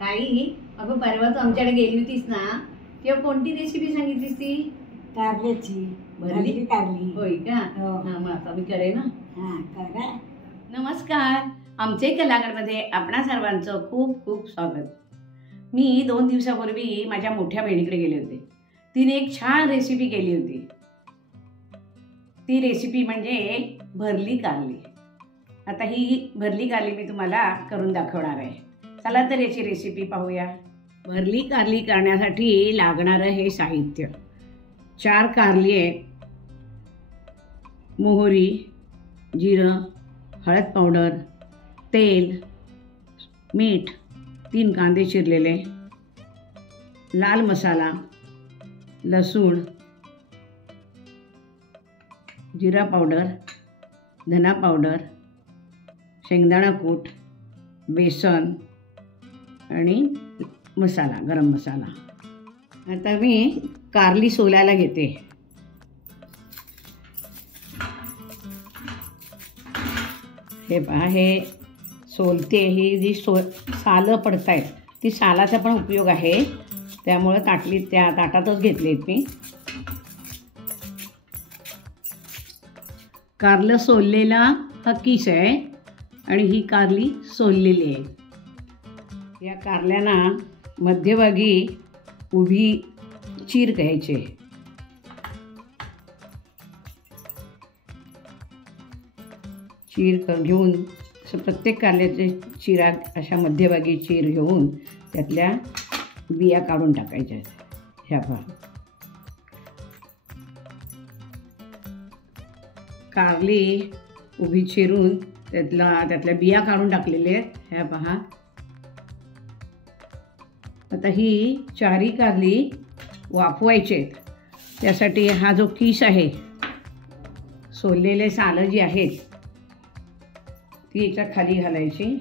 ताई, अगं परवा तू आमच्याकडे गेली होतीस ना, तेव्हा कोणती रेसिपी सांगितलीस ती? कारल्याची भरली कारली. होय का? हो. हा, मग आता मी करेन ना. हा करा. नमस्कार, आमचे कलाकारमध्ये आपणा सर्वांचं खूप खूप स्वागत. मी 2 दिवसापूर्वी माझ्या मोठ्या बहिणीकडे गेले होते. तिने एक छान रेसिपी केली होती. ती रेसिपी म्हणजे भरली कारली. आता ही भरली कारली मी तुम्हाला करून दाखवणार आहे. चला तर याची रेसिपी पाहूया. भरली कारली करण्यासाठी लागणारं हे साहित्य: 4 कारली आहे, मोहरी, जिरं, हळद पावडर, तेल, मीठ, 3 कांदे चिरलेले, लाल मसाला, लसूण, जिरा पावडर, धना पावडर, शेंगदाणा कूट, बेसन आणि मसाला, गरम मसाला. आता मी कारली सोलायला घेते. हे पहा, हे सोलते. ही जी सालं पडत आहेत ती सालाचा पण उपयोग आहे, त्यामुळे ताटातच घेतलेत मी. कारलं सोललेला हा किस आहे आणि ही कारली सोललेली आहे. या कारल्यांना मध्यभागी उभी चीर घ्यायचे. चीर घेऊन प्रत्येक कारल्याचे चिरा अशा मध्यभागी चीर घेऊन त्यातल्या बिया काढून टाकायच्या. ह्या पहा, कारली उभी चिरून त्यातल्या बिया काढून टाकलेल्या आहेत. ह्या पहा. आता ही 4 कारली वाफवायचे आहेत. त्यासाठी हा जो किस आहे, सोललेले सालं जी आहेत ती याच्या खाली घालायची.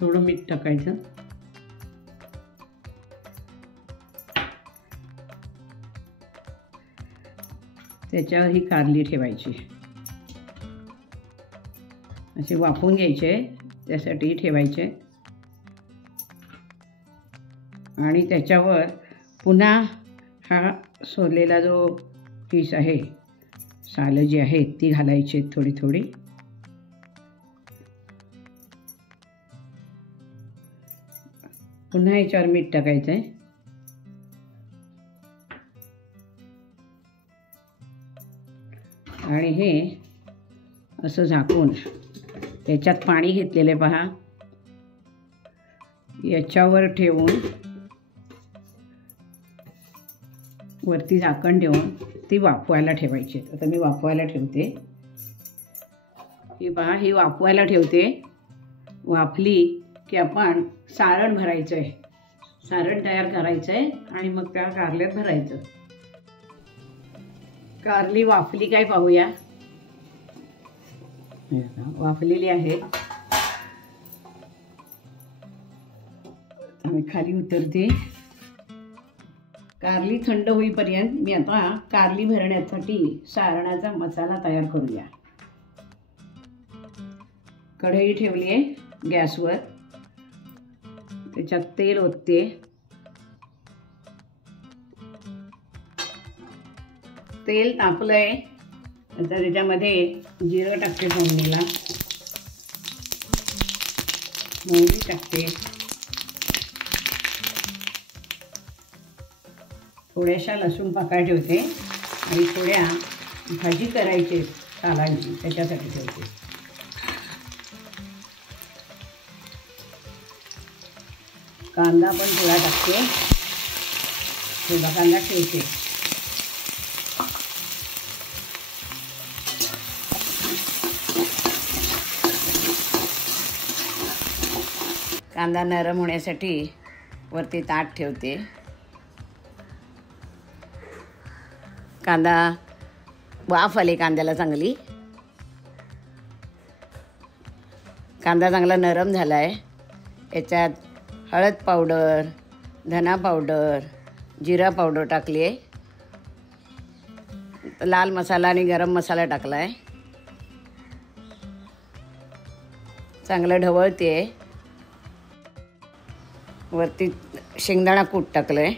थोडं मीठ टाकायचं. त्याच्यावर ही कारली ठेवायची. असे वाफवून घ्यायचे, त्यासाठी ठेवायचे. आणि त्याच्यावर पुन्हा हा सोललेला जो पीस आहे, सालं जी आहेत ती घालायची थोडी थोडी. पुन्हा याच्यावर मीठ टाकायचं आहे. आणि हे असं झाकून याच्यात पाणी घेतलेले पहा, याच्यावर ठेवून वरती झाकण ठेवून ती वाफवायला ठेवायची. आता मी वाफवायला ठेवते. ही पहा, ही वाफवायला ठेवते. वाफली की आपण सारण भरायचं आहे. सारण तयार करायचं आहे आणि मग त्या कारल्यात भरायचं. कारली वाफली काय पाहूया. वाफलेली आहे. आम्ही खाली उतरते. कारली थंड होईपर्यंत मी आता कारली भरण्यासाठी सारणाचा मसाला तयार करूया. कढई ठेवली आहे गॅसवर. त्याच्यात तेल ओतते. तेल तापलंय. आता त्याच्यामध्ये जिरं टाकते, फोडणीला मोहरी टाकते, थोड्याशा लसूण पाकळ्या ठेवते आणि थोड्या भाजी करायची सालांची त्याच्यासाठी ठेवते. कांदा पण थोडा टाकते. थोडा कांदा ठेवते. कांदा नरम होण्यासाठी वरती ताट ठेवते. कांदा वाफ आली कांद्याला चांगली. कांदा चांगला नरम झाला आहे. याच्यात हळद पावडर, धना पावडर, जिरा पावडर टाकली आहे, लाल मसाला आणि गरम मसाला टाकला आहे. चांगलं ढवळते आहे. वरती शेंगदाणा कूट टाकलं आहे,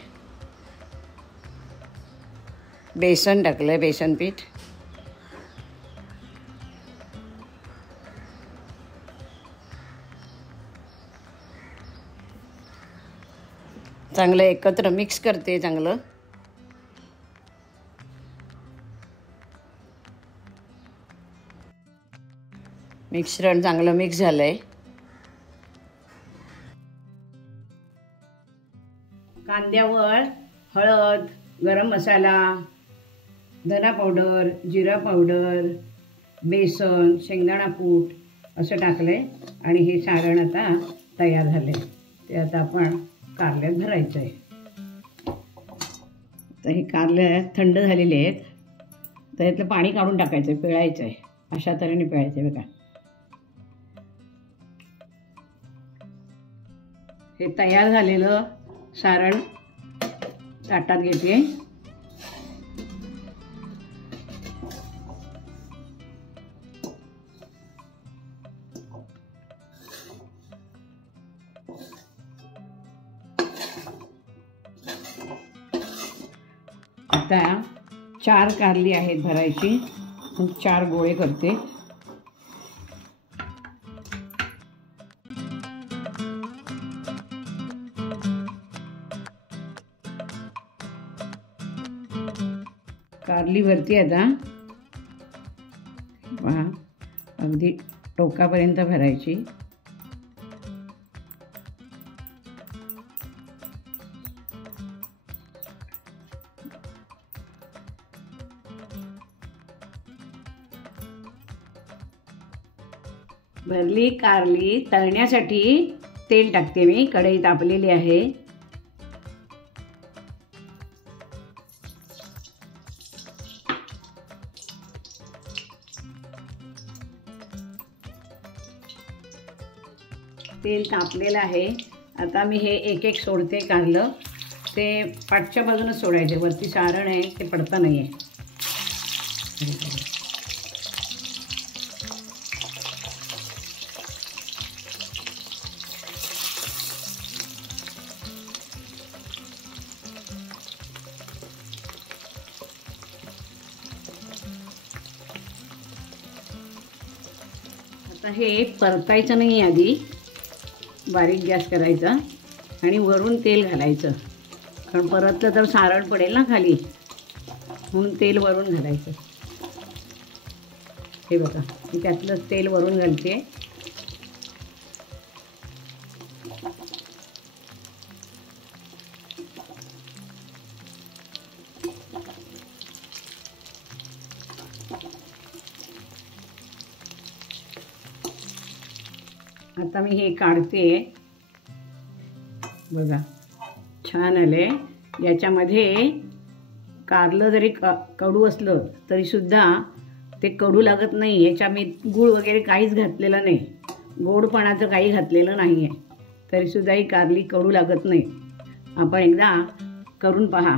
बेसन टाकलं आहे, बेसन पीठ. चांगलं एकत्र मिक्स करते. चांगलं मिश्रण चांगलं मिक्स झालं आहे. कांद्यावर हळद, गरम मसाला, धना पावडर, जिरा पावडर, बेसन, शेंगदाणा कूट असं टाकलं आहे आणि हे सारण आता तयार झालं आहे. ते आता आपण कारल्यात भरायचं आहे. तर हे कारले थंड झालेले आहेत. तर यातलं पाणी काढून टाकायचं आहे, पिळायचं आहे. अशा तऱ्हेने पिळायचं आहे बघा. हे तयार झालेलं सारण ताटात घेते. आता 4 कारली आहेत भरायची. 4 गोळे करते. कारली भरती आता. पहा, अगदी टोकापर्यंत भरायची. भरली कारली. तळण्यासाठी तेल टाकते मी. कढई तापलेली आहे. तेल तापलेलं आहे. आता मी हे एक एक सोडते कारलं. ते पाठच्या बाजूनच सोडायचे. वरती सारण आहे ते पडता नाही आहे. आता हे परतायचं नाही. आधी बारीक गॅस करायचा आणि वरून तेल घालायचं. कारण परतलं तर सारण पडेल ना खाली, म्हणून तेल वरून घालायचं. हे बघा, मी त्यातलं तेल वरून घालते. आता मी हे काढते. बघा, छान आले. याच्यामध्ये कारलं जरी कडू असलं तरीसुद्धा ते कडू लागत नाही. याच्या मी गूळ वगैरे काहीच घातलेलं नाही. गोडपणाचं काही घातलेलं नाही आहे. तरीसुद्धा ही कारली कडू लागत नाही. आपण एकदा करून पहा.